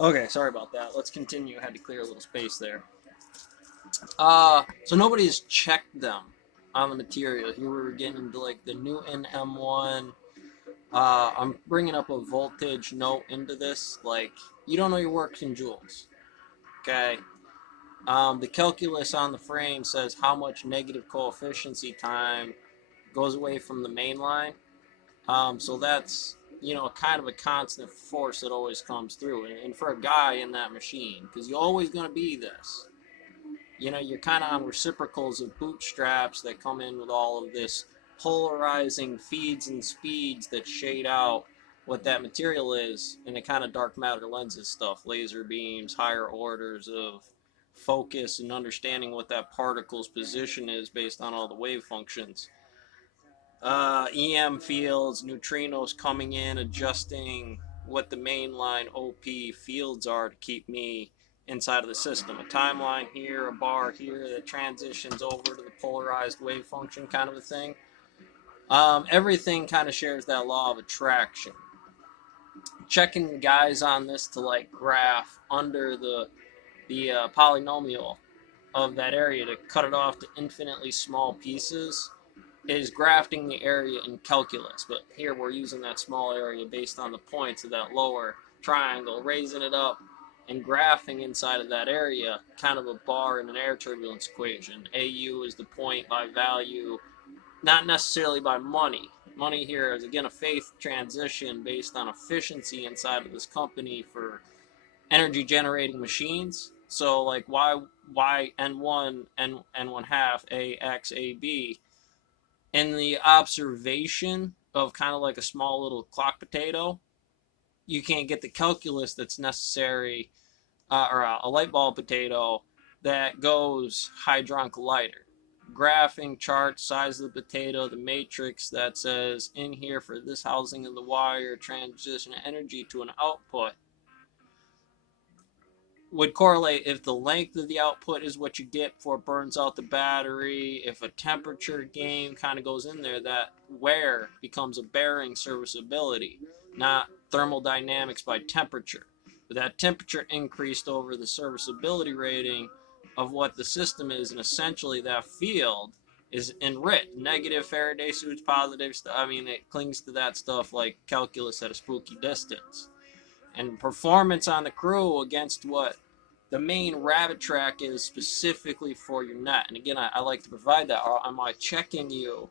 Okay, sorry about that. Let's continue. I had to clear a little space there. So nobody's checked them on the material. Here we were getting into like the Newton M1. I'm bringing up a voltage note into this. Like, you don't know your works in joules. Okay. The calculus on the frame says how much negative coefficiency time goes away from the main line. So that's, kind of a constant force that always comes through. And for a guy in that machine, because you're always going to be this, you're kind of on reciprocals of bootstraps that come in with all of this polarizing feeds and speeds that shade out what that material is, and the kind of dark matter lenses stuff, laser beams, higher orders of focus, and understanding what that particle's position is based on all the wave functions. EM fields, neutrinos coming in, adjusting what the mainline OP fields are to keep me inside of the system. A timeline here, a bar here that transitions over to the polarized wave function kind of a thing. Everything kind of shares that law of attraction. Checking the guys on this to like graph under the polynomial of that area to cut it off to infinitely small pieces is grafting the area in calculus, but here we're using that small area based on the points of that lower triangle, raising it up and graphing inside of that area, kind of a bar in an air turbulence equation. AU is the point by value, not necessarily by money. Money here is, again, a faith transition based on efficiency inside of this company for energy generating machines. So, like, why N1, N1 half, AX, AB, in the observation of kind of like a small little clock potato, you can't get the calculus that's necessary, or a light bulb potato that goes hydron collider. Graphing charts, size of the potato, the matrix that says in here for this housing of the wire, transition energy to an output would correlate if the length of the output is what you get before it burns out the battery. If a temperature game kind of goes in there, that wear becomes a bearing serviceability, not thermodynamics by temperature. But that temperature increased over the serviceability rating of what the system is, and essentially that field is enriched. Negative Faraday suits, positive stuff. I mean, it clings to that stuff like calculus at a spooky distance. And performance on the crew against what the main rabbit track is specifically for your net. And again, I like to provide that. Or am I checking you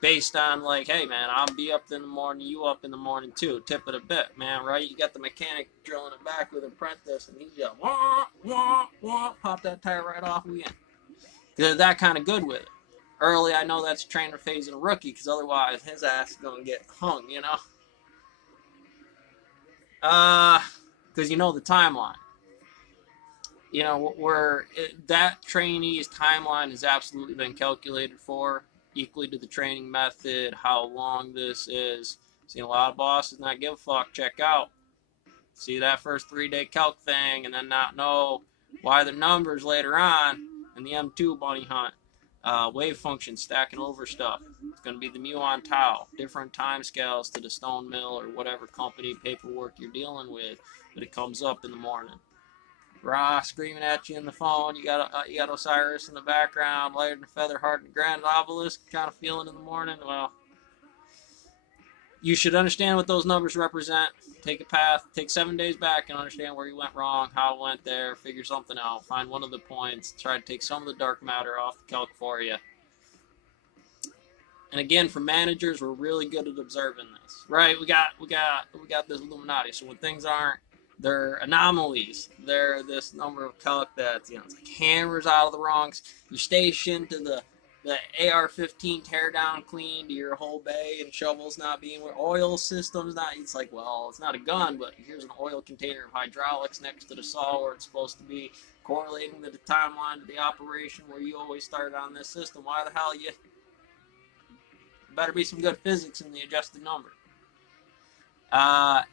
based on like, hey man, I'll be up in the morning, you up in the morning too. Tip it a bit, man, right? You got the mechanic drilling it back with apprentice, and he's just wah, wah, wah, pop that tire right off, we in. They're that kind of good with it. Early, I know that's trainer phase in a rookie, because otherwise his ass is going to get hung, because you know the timeline. That trainee's timeline has absolutely been calculated for, equally to the training method, how long this is. Seen a lot of bosses not give a fuck, check out. See that first 3-day calc thing, and then not know why the numbers later on in the M2 bunny hunt. Wave function stacking over stuff. It's going to be the muon tau, different time scales to the stone mill or whatever company paperwork you're dealing with, but it comes up in the morning. Ra screaming at you in the phone. You got Osiris in the background, layered and feather, heart and grand obelisk kind of feeling in the morning. Well, you should understand what those numbers represent. Take a path, take 7 days back and understand where you went wrong, how it went there, figure something out, find one of the points, try to take some of the dark matter off the calc for you. And again, for managers, we're really good at observing this, right? We got this Illuminati. So when things aren't, they're anomalies. They're this number of calc that's, it's like hammers out of the wrongs. You station to the AR-15 tear down clean to your whole bay, and shovels not being where oil systems not. It's like, well, it's not a gun, but here's an oil container of hydraulics next to the saw where it's supposed to be, correlating the timeline to the operation where you always started on this system. Why the hell you? Better be some good physics in the adjusted number.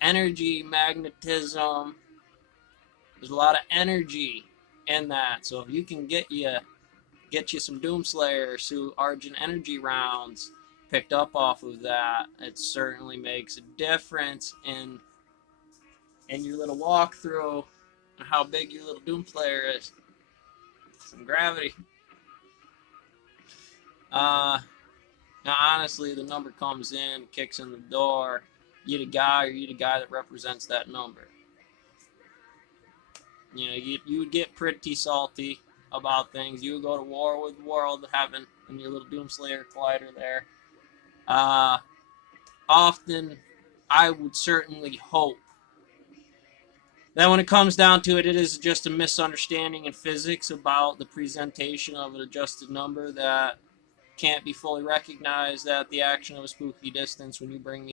Energy, magnetism. There's a lot of energy in that. So if you can get you some Doomslayer, so Argent energy rounds picked up off of that, it certainly makes a difference and your little walkthrough on how big your little Doomslayer is. Some gravity. Now, honestly, the number comes in, kicks in the door. You the guy, or you the guy that represents that number. You know, you would get pretty salty about things. You would go to war with the world, having in your little Doomslayer collider there. Often, I would certainly hope that when it comes down to it, it is just a misunderstanding in physics about the presentation of an adjusted number that can't be fully recognized at the action of a spooky distance when you bring